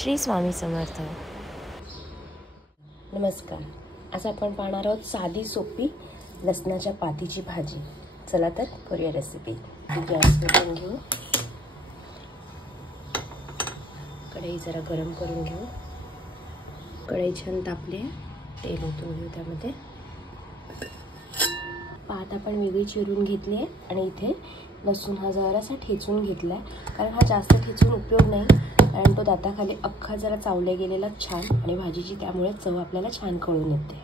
श्री स्वामी समर्थ. नमस्कार. आज आपण पाहणार आहोत साधी सोपी लसणाच्या पातीची भाजी. चला तर करूया रेसिपी. गॅस पेटवून घेऊ. कढई जरा गरम करून घेऊ. कढई छान तापली. तेल ओतून घेऊ. त्यामध्ये पात आपण वेगळी चिरून घेतली आहे आणि इथे लसूण हा जरासा ठेचून घेतला आहे, कारण हा जास्त ठेचून उपयोग नाही, कारण तो दाताखाली अख्खा जरा चावल्या गेलेला छान आणि भाजीची त्यामुळे चव आपल्याला छान कळून येते.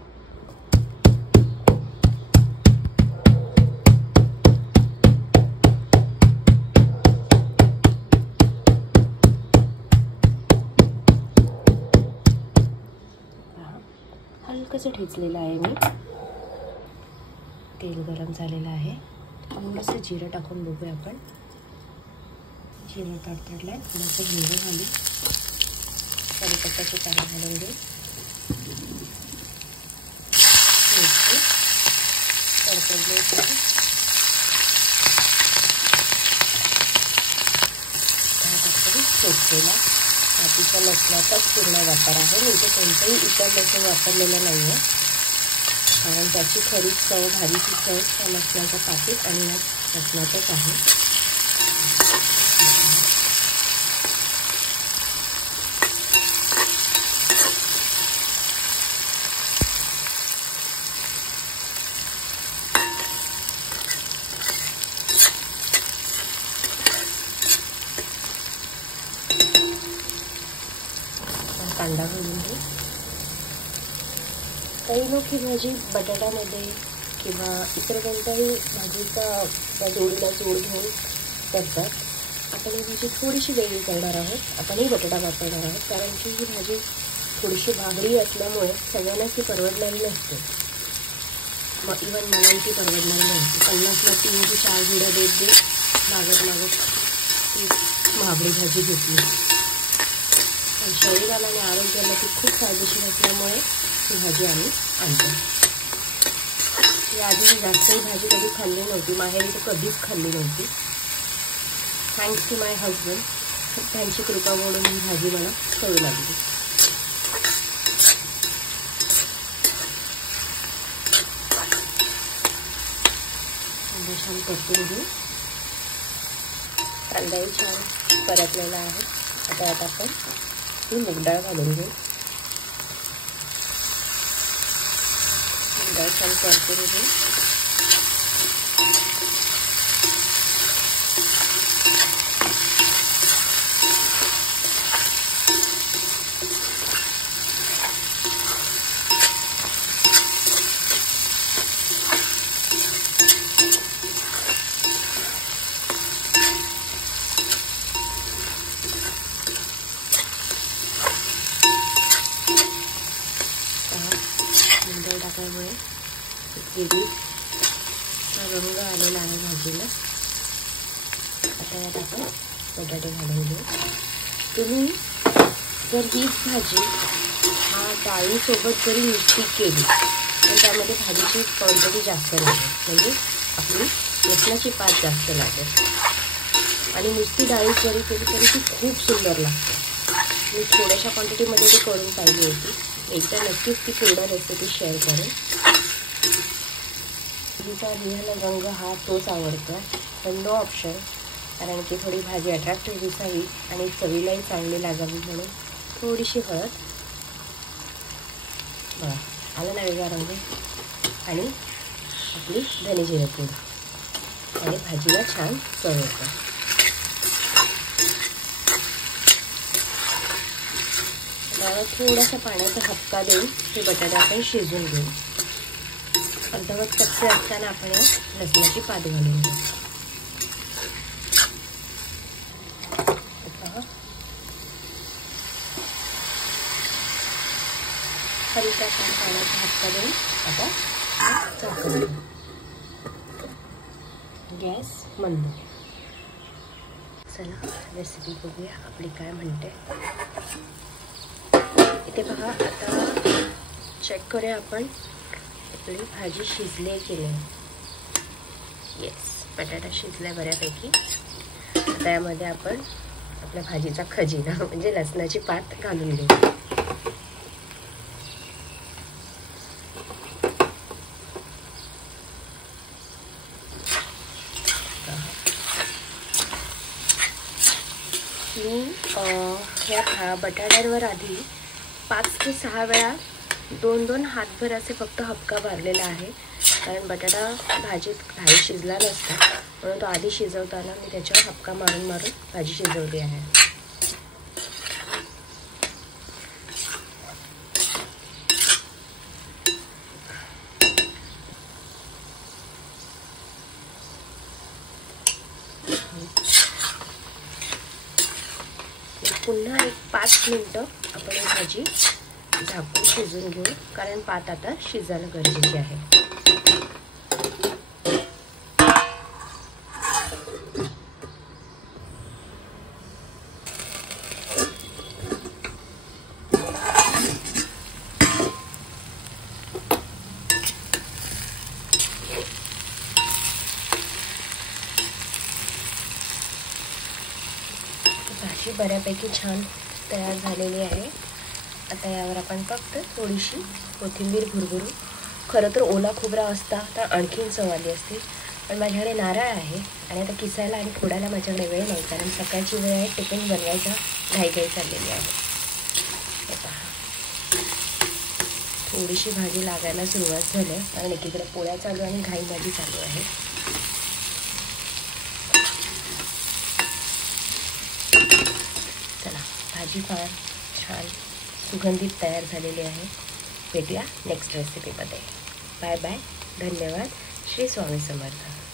हलकंसं ठेचलेलं आहे मी. तेल गरम झालेलं आहे. थोडंसं जिरं टाकून बघूया आपण. जिरं तडतडलं आहे. थोडंसं हिंग घालू. कढीपत्त्याचे पानं घालून घेऊ. मिरची तडतडली ठेचलेला पातीच्या लसणाचाच पूर्ण वापर आहे. मी इथे कोणतंही इतर लसूण वापरलेलं नाही आहे, कारण त्याची खरी चव, भाजीची चव त्या लसणाच्या पातीत आणि या लसणातच आहे. कांदा घालून घेऊ. काही लोक ही भाजी बटाट्यामध्ये किंवा इतर कोणत्याही भाजीचा जोडीला जोड घेऊन करतात. आपण ही भाजी थोडीशी वेगळी करणार आहोत. आपणही बटाटा वापरणार आहोत, कारण की ही भाजी थोडीशी भागडी असल्यामुळे सगळ्यांनाच ती परवडणारी नसते. मग इव्हन मलाही ती परवडणारी नसते. 50ला 3 ते 4 जुड्या देत मागत ती महागडी भाजी घेतली. पण शरीराला आणि आरोग्याला ती खूप फायदेशीर असल्यामुळे ही भाजी आम्ही आणतो. याआधी मी जास्त ही भाजी कधी खाल्ली नव्हती. माहेरी तर कधीच खाल्ली नव्हती. Thanks to my husband. त्यांची कृपा म्हणून ही भाजी मला कळू लागली. कांदा छान परतून घेऊ. कांदाही छान परतलेला आहे. आता यात आपण ही मूग डाळ घालून घेऊ. मूग डाळ छान परतून घेऊ. टाकल्यामुळे वेगळीचा रंग आलेला आहे भाजीला. आता यात आपण बटाटे घालून घेऊ. तुम्ही जर ही भाजी डाळीसोबत जरी नुसती केली तर त्यामध्ये भाजीची क्वांटिटी जास्त लागेल, म्हणजे आपली लसणाची पात जास्त लागेल. आणि नुसती डाळी जरी केली तरी ती खूप सुंदर लागते. मी थोड्याशा क्वांटिटीमध्ये ती करून पाहिली होती. एकदा नक्कीच ती पूर्ण रेसिपी शेअर करेन. भाजीचा रिअल रंग हा तोच आवडतो, पण नो ऑप्शन, कारण की थोडी भाजी अट्रॅक्टिव्ह दिसावी आणि चवीलाही चांगली लागावी म्हणून थोडीशी हळद. बघा आला ना वेगळा रंग. आणि आपली धने जिरे पूड आणि भाजीला छान चव येते. थोडासा पाण्याचा हपका देऊन हे बटाटे आपण शिजवून घेऊ. अर्धवट कच्चे असताना आपण या लसणाची पात घालून घेऊ. हलका पाण्याचा हपका देऊन आता झाकून घेऊ. गॅस मंद. चला रेसिपी बघूया आपली काय म्हणते. इथे बघा, आता चेक करूया आपण आपली भाजी शिजली की नाही. येस, बटाटा शिजला बऱ्यापैकी. आता यामध्ये आपण आपल्या भाजीचा खजिना म्हणजे लसणाची पात घालून घेऊ. मी ह्या बटाट्यांवर आधी 5 ते 6 वेळा 2-2 हातभर असे फक्त हबका मारलेला आहे, कारण बटाटा भाजीत घाई शिजला नसता, म्हणून तो आधी शिजवताना मी त्याच्यावर हबका मारून भाजी शिजवली आहे. पुन्हा एक 5 मिनिटं आपण ही भाजी झाकून शिजवून घेऊ, कारण पात आता शिजायला गरजेची आहे. भाजी बऱ्यापैकी छान तयार झालेली आहे. आता यावर आपण फक्त थोडीशी कोथिंबीर भुरभुरू. खरं तर ओला खोबरा असता तर आणखीन चव आली असती, पण माझ्याकडे नारळ आहे आणि आता किसायला आणि फोडायला माझ्याकडे वेळ नाही, कारण सकाळची वेळ आहे, टिफिन बनवायचा घाई चाललेली आहे. थोडीशी भाजी लागायला सुरुवात झाली, कारण एकीकडे पोळ्या चालू आणि घाई भाजी चालू आहे. चला, भाजी फार छान सुगंधित तयार झालेली आहे. भेटूया नेक्स्ट रेसिपीमध्ये. Bye bye. धन्यवाद. श्री स्वामी समर्थ.